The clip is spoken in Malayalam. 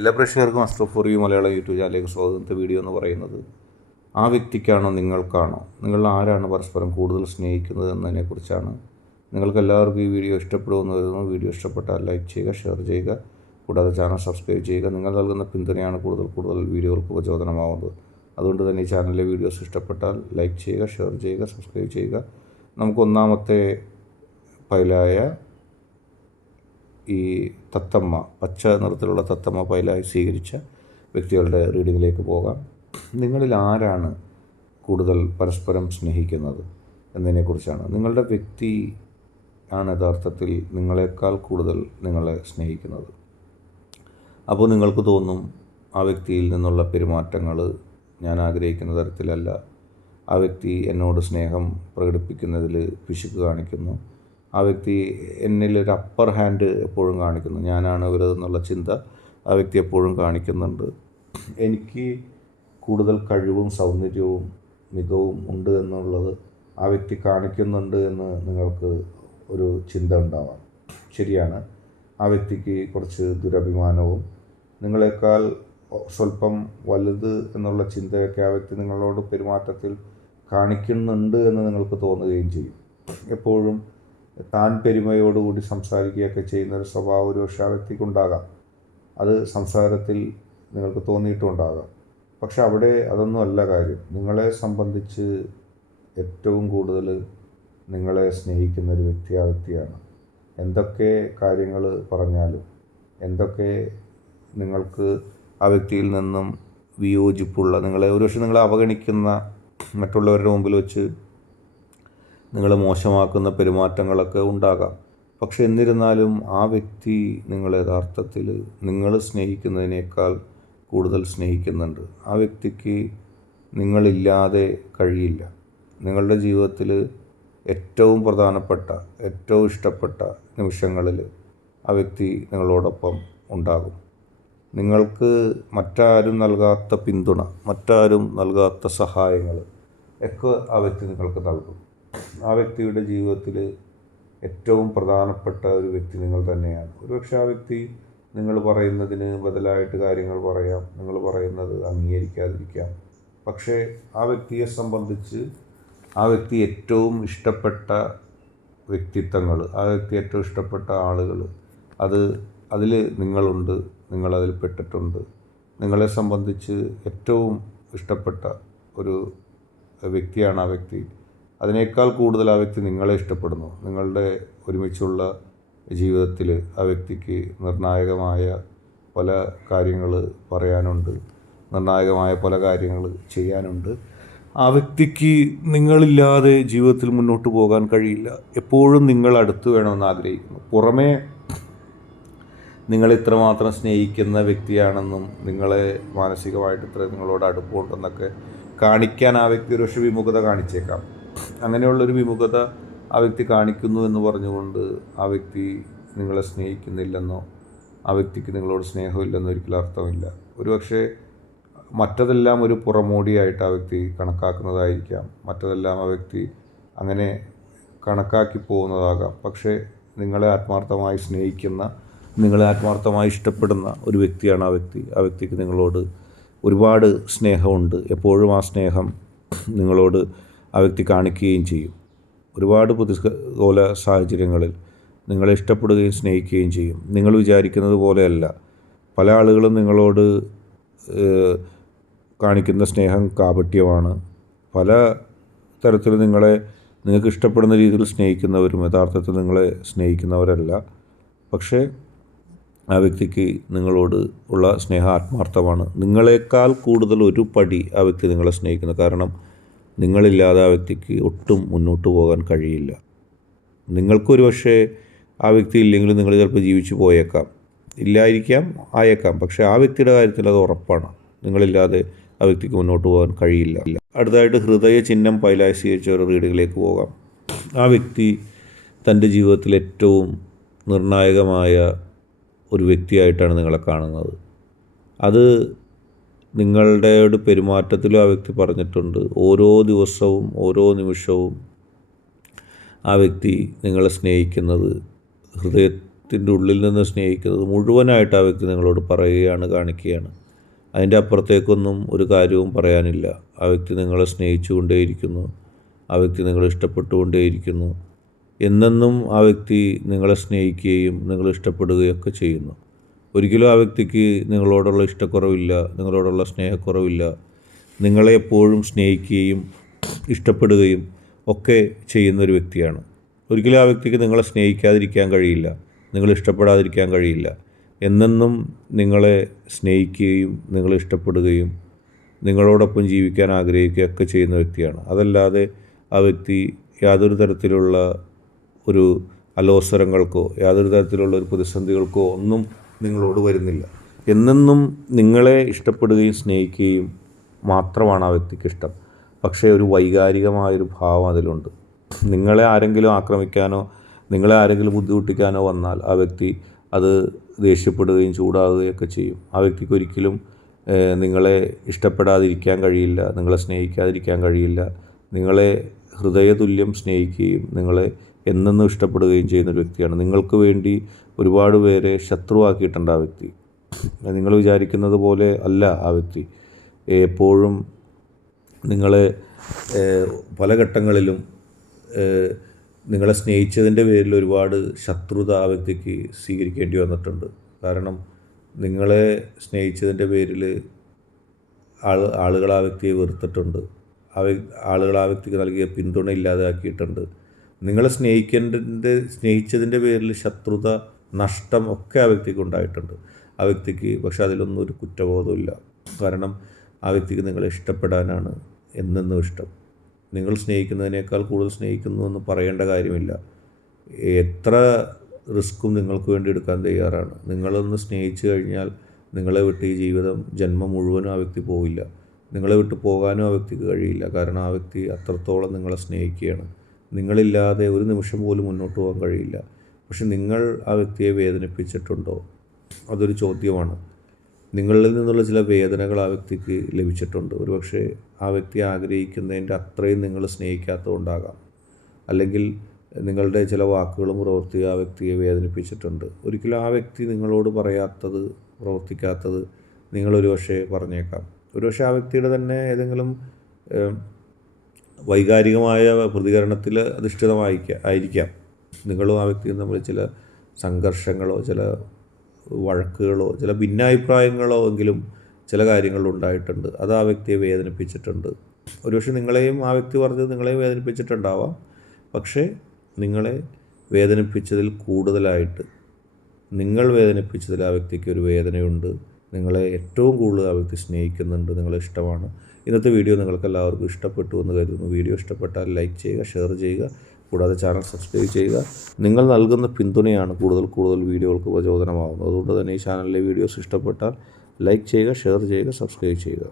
എല്ലാ പ്രേക്ഷകർക്കും അസ്ട്രോ റിവ്യൂ മലയാളം യൂട്യൂബ് ചാനലിലേക്ക് സ്വാഗതം. ഇന്നത്തെ വീഡിയോ എന്ന് പറയുന്നത് ആ വ്യക്തിക്കാണോ നിങ്ങൾക്കാണോ, നിങ്ങൾ ആരാണ് പരസ്പരം കൂടുതൽ സ്നേഹിക്കുന്നത് എന്നതിനെക്കുറിച്ചാണ്. നിങ്ങൾക്ക് എല്ലാവർക്കും ഈ വീഡിയോ ഇഷ്ടപ്പെടുമെന്ന് കരുതുന്നു. വീഡിയോ ഇഷ്ടപ്പെട്ടാൽ ലൈക്ക് ചെയ്യുക, ഷെയർ ചെയ്യുക, കൂടാതെ ചാനൽ സബ്സ്ക്രൈബ് ചെയ്യുക. നിങ്ങൾ നൽകുന്ന പിന്തുണയാണ് കൂടുതൽ വീഡിയോകൾക്ക് പ്രചോദനമാവുന്നത്. അതുകൊണ്ട് തന്നെ ഈ ചാനലിലെ വീഡിയോസ് ഇഷ്ടപ്പെട്ടാൽ ലൈക്ക് ചെയ്യുക, ഷെയർ ചെയ്യുക, സബ്സ്ക്രൈബ് ചെയ്യുക. നമുക്ക് ഒന്നാമത്തെ ഫയലായ ഈ തത്തമ്മ, പച്ച നിറത്തിലുള്ള തത്തമ്മ ഫയലായി സ്വീകരിച്ച വ്യക്തികളുടെ റീഡിങ്ങിലേക്ക് പോകാം. നിങ്ങളിൽ ആരാണ് കൂടുതൽ പരസ്പരം സ്നേഹിക്കുന്നത് എന്നതിനെക്കുറിച്ചാണ്. നിങ്ങളുടെ വ്യക്തി ആണ് യഥാർത്ഥത്തിൽ നിങ്ങളെക്കാൾ കൂടുതൽ നിങ്ങളെ സ്നേഹിക്കുന്നത്. അപ്പോൾ നിങ്ങൾക്ക് തോന്നും, ആ വ്യക്തിയിൽ നിന്നുള്ള പെരുമാറ്റങ്ങൾ ഞാൻ ആഗ്രഹിക്കുന്ന തരത്തിലല്ല, ആ വ്യക്തി എന്നോട് സ്നേഹം പ്രകടിപ്പിക്കുന്നതിൽ പിശുക്ക് കാണിക്കുന്നു, ആ വ്യക്തി എന്നിലൊരു അപ്പർ ഹാൻഡ് എപ്പോഴും കാണിക്കുന്നു, ഞാനാണ് ഇവരെന്നുള്ള ചിന്ത ആ വ്യക്തി എപ്പോഴും കാണിക്കുന്നുണ്ട്. എനിക്ക് കൂടുതൽ കഴിവും സൗന്ദര്യവും മികവും ഉണ്ട് എന്നുള്ളത് ആ വ്യക്തി കാണിക്കുന്നുണ്ട് എന്ന് നിങ്ങൾക്ക് ഒരു ചിന്ത ഉണ്ടാവാം. ശരിയാണ്, ആ വ്യക്തിക്ക് കുറച്ച് ദുരഭിമാനവും നിങ്ങളെക്കാൾ സ്വല്പം വലുത് എന്നുള്ള ചിന്തയൊക്കെ ആ വ്യക്തി നിങ്ങളോട് പെരുമാറ്റത്തിൽ കാണിക്കുന്നുണ്ട് എന്ന് നിങ്ങൾക്ക് തോന്നുകയും ചെയ്യും. എപ്പോഴും താൻ പെരുമയോടുകൂടി സംസാരിക്കുകയൊക്കെ ചെയ്യുന്നൊരു സ്വഭാവം ഒരു പക്ഷേ ആ വ്യക്തിക്കുണ്ടാകാം. അത് സംസാരത്തിൽ നിങ്ങൾക്ക് തോന്നിയിട്ടുണ്ടാകാം. പക്ഷെ അവിടെ അതൊന്നും അല്ല കാര്യം. നിങ്ങളെ സംബന്ധിച്ച് ഏറ്റവും കൂടുതൽ നിങ്ങളെ സ്നേഹിക്കുന്ന ഒരു വ്യക്തി ആ വ്യക്തിയാണ്. എന്തൊക്കെ കാര്യങ്ങൾ പറഞ്ഞാലും, എന്തൊക്കെ നിങ്ങൾക്ക് ആ വ്യക്തിയിൽ നിന്നും വിയോജിപ്പുള്ള, നിങ്ങളെ ഒരുപക്ഷെ നിങ്ങളെ അവഗണിക്കുന്ന, മറ്റുള്ളവരുടെ മുമ്പിൽ വെച്ച് നിങ്ങളെ മോശമാക്കുന്ന പെരുമാറ്റങ്ങളൊക്കെ ഉണ്ടാകാം. പക്ഷെ എന്നിരുന്നാലും ആ വ്യക്തി നിങ്ങളെ യഥാർത്ഥത്തിൽ നിങ്ങൾ സ്നേഹിക്കുന്നതിനേക്കാൾ കൂടുതൽ സ്നേഹിക്കുന്നുണ്ട്. ആ വ്യക്തിക്ക് നിങ്ങളില്ലാതെ കഴിയില്ല. നിങ്ങളുടെ ജീവിതത്തിൽ ഏറ്റവും പ്രധാനപ്പെട്ട, ഏറ്റവും ഇഷ്ടപ്പെട്ട നിമിഷങ്ങളിൽ ആ വ്യക്തി നിങ്ങളോടൊപ്പം ഉണ്ടാകും. നിങ്ങൾക്ക് മറ്റാരും നൽകാത്ത പിന്തുണ, മറ്റാരും നൽകാത്ത സഹായങ്ങൾ ഒക്കെ ആ വ്യക്തി നിങ്ങൾക്ക് നൽകും. ആ വ്യക്തിയുടെ ജീവിതത്തിൽ ഏറ്റവും പ്രധാനപ്പെട്ട ഒരു വ്യക്തി നിങ്ങൾ തന്നെയാണ്. ഒരുപക്ഷെ ആ വ്യക്തി നിങ്ങൾ പറയുന്നതിന് ബദലായിട്ട് കാര്യങ്ങൾ പറയാം, നിങ്ങൾ പറയുന്നത് അംഗീകരിക്കാതിരിക്കാം. പക്ഷേ ആ വ്യക്തിയെ സംബന്ധിച്ച് ആ വ്യക്തി ഏറ്റവും ഇഷ്ടപ്പെട്ട വ്യക്തിത്വങ്ങൾ, ആ വ്യക്തി ഏറ്റവും ഇഷ്ടപ്പെട്ട ആളുകൾ, അതിൽ നിങ്ങളുണ്ട്, നിങ്ങളതിൽ പെട്ടിട്ടുണ്ട്. നിങ്ങളെ സംബന്ധിച്ച് ഏറ്റവും ഇഷ്ടപ്പെട്ട ഒരു വ്യക്തിയാണ് ആ വ്യക്തി. അതിനേക്കാൾ കൂടുതൽ ആ വ്യക്തി നിങ്ങളെ ഇഷ്ടപ്പെടുന്നു. നിങ്ങളുടെ ഒരുമിച്ചുള്ള ജീവിതത്തിൽ ആ വ്യക്തിക്ക് നിർണായകമായ പല കാര്യങ്ങൾ പറയാനുണ്ട്, നിർണായകമായ പല കാര്യങ്ങൾ ചെയ്യാനുണ്ട്. ആ വ്യക്തിക്ക് നിങ്ങളില്ലാതെ ജീവിതത്തിൽ മുന്നോട്ട് പോകാൻ കഴിയില്ല. എപ്പോഴും നിങ്ങൾ അടുത്ത് വേണമെന്ന് ആഗ്രഹിക്കുന്നു. പുറമേ നിങ്ങൾ ഇത്രമാത്രം സ്നേഹിക്കുന്ന വ്യക്തിയാണെന്നും നിങ്ങളെ മാനസികമായിട്ട് ഇത്ര നിങ്ങളോട് അടുപ്പമുണ്ടെന്നൊക്കെ കാണിക്കാൻ ആ വ്യക്തി ഒരു പക്ഷേ വിമുഖത കാണിച്ചേക്കാം. അങ്ങനെയുള്ളൊരു വിമുഖത ആ വ്യക്തി കാണിക്കുന്നു എന്ന് പറഞ്ഞുകൊണ്ട് ആ വ്യക്തി നിങ്ങളെ സ്നേഹിക്കുന്നില്ലെന്നോ, ആ വ്യക്തിക്ക് നിങ്ങളോട് സ്നേഹമില്ലെന്നോ ഒരിക്കലും അർത്ഥമില്ല. ഒരുപക്ഷെ മറ്റതെല്ലാം ഒരു പുറമോടിയായിട്ട് ആ വ്യക്തി കണക്കാക്കുന്നതായിരിക്കാം. മറ്റതെല്ലാം ആ വ്യക്തി അങ്ങനെ കണക്കാക്കി പോകുന്നതാകാം. പക്ഷേ നിങ്ങളെ ആത്മാർത്ഥമായി സ്നേഹിക്കുന്ന, നിങ്ങളെ ആത്മാർത്ഥമായി ഇഷ്ടപ്പെടുന്ന ഒരു വ്യക്തിയാണ് ആ വ്യക്തി. ആ വ്യക്തിക്ക് നിങ്ങളോട് ഒരുപാട് സ്നേഹമുണ്ട്. എപ്പോഴും ആ സ്നേഹം നിങ്ങളോട് ആ വ്യക്തി കാണിക്കുകയും ചെയ്യും. ഒരുപാട് പ്രതികൂല സാഹചര്യങ്ങളിൽ നിങ്ങളെ ഇഷ്ടപ്പെടുകയും സ്നേഹിക്കുകയും ചെയ്യും. നിങ്ങൾ വിചാരിക്കുന്നത് പോലെയല്ല. പല ആളുകളും നിങ്ങളോട് കാണിക്കുന്ന സ്നേഹം കാപട്യമാണ്. പല തരത്തിൽ നിങ്ങൾക്ക് ഇഷ്ടപ്പെടുന്ന രീതിയിൽ സ്നേഹിക്കുന്നവരും യഥാർത്ഥത്തിൽ നിങ്ങളെ സ്നേഹിക്കുന്നവരല്ല. പക്ഷേ ആ വ്യക്തിക്ക് നിങ്ങളോട് ഉള്ള സ്നേഹം ആത്മാർത്ഥമാണ്. നിങ്ങളെക്കാൾ കൂടുതൽ ഒരു പടി ആ വ്യക്തി നിങ്ങളെ സ്നേഹിക്കുന്നു. കാരണം നിങ്ങളില്ലാതെ ആ വ്യക്തിക്ക് ഒട്ടും മുന്നോട്ട് പോകാൻ കഴിയില്ല. നിങ്ങൾക്കൊരു പക്ഷേ ആ വ്യക്തി ഇല്ലെങ്കിലും നിങ്ങൾ ചിലപ്പോൾ ജീവിച്ചു പോയേക്കാം, ഇല്ലായിരിക്കാം, ആയേക്കാം. പക്ഷേ ആ വ്യക്തിയുടെ കാര്യത്തിൽ അത് ഉറപ്പാണ്. നിങ്ങളില്ലാതെ ആ വ്യക്തിക്ക് മുന്നോട്ട് പോകാൻ കഴിയില്ല. അടുത്തതായിട്ട് ഹൃദയ ചിഹ്നം പൈലായി സ്വീകരിച്ച ഒരു റീഡിങ്ങിലേക്ക് പോകാം. ആ വ്യക്തി തൻ്റെ ജീവിതത്തിൽ ഏറ്റവും നിർണായകമായ ഒരു വ്യക്തിയായിട്ടാണ് നിങ്ങളെ കാണുന്നത്. അത് നിങ്ങളുടെ പെരുമാറ്റത്തിലും ആ വ്യക്തി പറഞ്ഞിട്ടുണ്ട്. ഓരോ ദിവസവും ഓരോ നിമിഷവും ആ വ്യക്തി നിങ്ങളെ സ്നേഹിക്കുന്നത് ഹൃദയത്തിൻ്റെ ഉള്ളിൽ നിന്ന് സ്നേഹിക്കുന്നത് മുഴുവനായിട്ട് ആ വ്യക്തി നിങ്ങളോട് പറയുകയാണ്, കാണിക്കുകയാണ്. അതിൻ്റെ അപ്പുറത്തേക്കൊന്നും ഒരു കാര്യവും പറയാനില്ല. ആ വ്യക്തി നിങ്ങളെ സ്നേഹിച്ചുകൊണ്ടേയിരിക്കുന്നു, ആ വ്യക്തി നിങ്ങളെ ഇഷ്ടപ്പെട്ടുകൊണ്ടേയിരിക്കുന്നു. എന്നെന്നും ആ വ്യക്തി നിങ്ങളെ സ്നേഹിക്കുകയും നിങ്ങളെ ഇഷ്ടപ്പെടുകയൊക്കെ ചെയ്യുന്നു. ഒരിക്കലും ആ വ്യക്തിക്ക് നിങ്ങളോടുള്ള ഇഷ്ടക്കുറവില്ല, നിങ്ങളോടുള്ള സ്നേഹക്കുറവില്ല. നിങ്ങളെ എപ്പോഴും സ്നേഹിക്കുകയും ഇഷ്ടപ്പെടുകയും ഒക്കെ ചെയ്യുന്നൊരു വ്യക്തിയാണ്. ഒരിക്കലും ആ വ്യക്തിക്ക് നിങ്ങളെ സ്നേഹിക്കാതിരിക്കാൻ കഴിയില്ല, നിങ്ങളെ ഇഷ്ടപ്പെടാതിരിക്കാൻ കഴിയില്ല. എന്നെന്നും നിങ്ങളെ സ്നേഹിക്കുകയും നിങ്ങളെ ഇഷ്ടപ്പെടുകയും നിങ്ങളോടൊപ്പം ജീവിക്കാൻ ആഗ്രഹിക്കുകയൊക്കെ ചെയ്യുന്ന വ്യക്തിയാണ്. അതല്ലാതെ ആ വ്യക്തി യാതൊരു തരത്തിലുള്ള ഒരു അലോസരങ്ങൾക്കോ യാതൊരു തരത്തിലുള്ള ഒരു പ്രതിസന്ധികൾക്കോ ഒന്നും നിങ്ങളോട് വരുന്നില്ല. എന്നെന്നും നിങ്ങളെ ഇഷ്ടപ്പെടുകയും സ്നേഹിക്കുകയും മാത്രമാണ് ആ വ്യക്തിക്ക് ഇഷ്ടം. പക്ഷേ ഒരു വൈകാരികമായൊരു ഭാവം അതിലുണ്ട്. നിങ്ങളെ ആരെങ്കിലും ആക്രമിക്കാനോ നിങ്ങളെ ആരെങ്കിലും ബുദ്ധിമുട്ടിക്കാനോ വന്നാൽ ആ വ്യക്തി അത് ദേഷ്യപ്പെടുകയും ചൂടാവുകയൊക്കെ ചെയ്യും. ആ വ്യക്തിക്ക് ഒരിക്കലും നിങ്ങളെ ഇഷ്ടപ്പെടാതിരിക്കാൻ കഴിയില്ല, നിങ്ങളെ സ്നേഹിക്കാതിരിക്കാൻ കഴിയില്ല. നിങ്ങളെ ഹൃദയതുല്യം സ്നേഹിക്കുകയും നിങ്ങളെ എന്നെന്നും ഇഷ്ടപ്പെടുകയും ചെയ്യുന്നൊരു വ്യക്തിയാണ്. നിങ്ങൾക്ക് വേണ്ടി ഒരുപാട് പേരെ ശത്രുവാക്കിയിട്ടുണ്ട് ആ വ്യക്തി. നിങ്ങൾ വിചാരിക്കുന്നത് പോലെ അല്ല ആ വ്യക്തി. എപ്പോഴും നിങ്ങളെ പല ഘട്ടങ്ങളിലും നിങ്ങളെ സ്നേഹിച്ചതിൻ്റെ പേരിൽ ഒരുപാട് ശത്രുത ആ വ്യക്തിക്ക് സ്വീകരിക്കേണ്ടി വന്നിട്ടുണ്ട്. കാരണം നിങ്ങളെ സ്നേഹിച്ചതിൻ്റെ പേരിൽ ആളുകൾ ആ വ്യക്തിയെ വെറുത്തിട്ടുണ്ട്. ആളുകൾ ആ വ്യക്തിക്ക് നൽകിയ പിന്തുണ ഇല്ലാതാക്കിയിട്ടുണ്ട്. നിങ്ങളെ സ്നേഹിച്ചതിൻ്റെ പേരിൽ ശത്രുത, നഷ്ടം ഒക്കെ ആ വ്യക്തിക്ക് ഉണ്ടായിട്ടുണ്ട്. ആ വ്യക്തിക്ക് പക്ഷെ അതിലൊന്നും ഒരു കുറ്റബോധമില്ല. കാരണം ആ വ്യക്തിക്ക് നിങ്ങളെ ഇഷ്ടപ്പെടാനാണ് എന്നെന്നും ഇഷ്ടം. നിങ്ങൾ സ്നേഹിക്കുന്നതിനേക്കാൾ കൂടുതൽ സ്നേഹിക്കുന്നു എന്ന് പറയേണ്ട കാര്യമില്ല. എത്ര റിസ്ക്കും നിങ്ങൾക്ക് വേണ്ടി എടുക്കാൻ തയ്യാറാണ്. നിങ്ങളൊന്ന് സ്നേഹിച്ചു കഴിഞ്ഞാൽ നിങ്ങളെ വിട്ട് ഈ ജീവിതം ജന്മം മുഴുവനും ആ വ്യക്തി പോവില്ല. നിങ്ങളെ വിട്ട് പോകാനും ആ വ്യക്തിക്ക് കഴിയില്ല. കാരണം ആ വ്യക്തി അത്രത്തോളം നിങ്ങളെ സ്നേഹിക്കുകയാണ്. നിങ്ങളില്ലാതെ ഒരു നിമിഷം പോലും മുന്നോട്ട് പോകാൻ കഴിയില്ല. പക്ഷെ നിങ്ങൾ ആ വ്യക്തിയെ വേദനിപ്പിച്ചിട്ടുണ്ടോ? അതൊരു ചോദ്യമാണ്. നിങ്ങളിൽ നിന്നുള്ള ചില വേദനകൾ ആ വ്യക്തിക്ക് ലഭിച്ചിട്ടുണ്ട്. ഒരുപക്ഷെ ആ വ്യക്തി ആഗ്രഹിക്കുന്നതിൻ്റെ അത്രയും നിങ്ങൾ സ്നേഹിക്കാത്തതുകൊണ്ടാകാം. അല്ലെങ്കിൽ നിങ്ങളുടെ ചില വാക്കുകളും പ്രവൃത്തിയും ആ വ്യക്തിയെ വേദനിപ്പിച്ചിട്ടുണ്ട്. ഒരിക്കലും ആ വ്യക്തി നിങ്ങളോട് പറയാത്തത്, പ്രവർത്തിക്കാത്തത് നിങ്ങളൊരുപക്ഷെ പറഞ്ഞേക്കാം. ഒരുപക്ഷെ ആ വ്യക്തിയുടെ തന്നെ ഏതെങ്കിലും വൈകാരികമായ പ്രതികരണത്തിൽ അധിഷ്ഠിതമായിരിക്കാം. നിങ്ങളും ആ വ്യക്തിയും തമ്മിൽ ചില സംഘർഷങ്ങളോ ചില വഴക്കുകളോ ചില ഭിന്നാഭിപ്രായങ്ങളോ എങ്കിലും ചില കാര്യങ്ങളുണ്ടായിട്ടുണ്ട്. അത് ആ വ്യക്തിയെ വേദനിപ്പിച്ചിട്ടുണ്ട്. ഒരുപക്ഷെ നിങ്ങളെയും ആ വ്യക്തി പറഞ്ഞത് നിങ്ങളെയും വേദനിപ്പിച്ചിട്ടുണ്ടാവാം. പക്ഷേ നിങ്ങളെ വേദനിപ്പിച്ചതിൽ കൂടുതലായിട്ട് നിങ്ങൾ വേദനിപ്പിച്ചതിൽ ആ വ്യക്തിക്ക് ഒരു വേദനയുണ്ട്. നിങ്ങളെ ഏറ്റവും കൂടുതൽ ആ വ്യക്തി സ്നേഹിക്കുന്നുണ്ട്, നിങ്ങളെ ഇഷ്ടമാണ്. ഇന്നത്തെ വീഡിയോ നിങ്ങൾക്ക് എല്ലാവർക്കും ഇഷ്ടപ്പെട്ടു എന്ന് കരുതുന്നു. വീഡിയോ ഇഷ്ടപ്പെട്ടാൽ ലൈക്ക് ചെയ്യുക, ഷെയർ ചെയ്യുക, കൂടാതെ ചാനൽ സബ്സ്ക്രൈബ് ചെയ്യുക. നിങ്ങൾ നൽകുന്ന പിന്തുണയാണ് കൂടുതൽ വീഡിയോകൾക്ക് പ്രചോദനമാകുന്നത്. അതുകൊണ്ട് തന്നെ ഈ ചാനലിലെ വീഡിയോസ് ഇഷ്ടപ്പെട്ടാൽ ലൈക്ക് ചെയ്യുക, ഷെയർ ചെയ്യുക, സബ്സ്ക്രൈബ് ചെയ്യുക.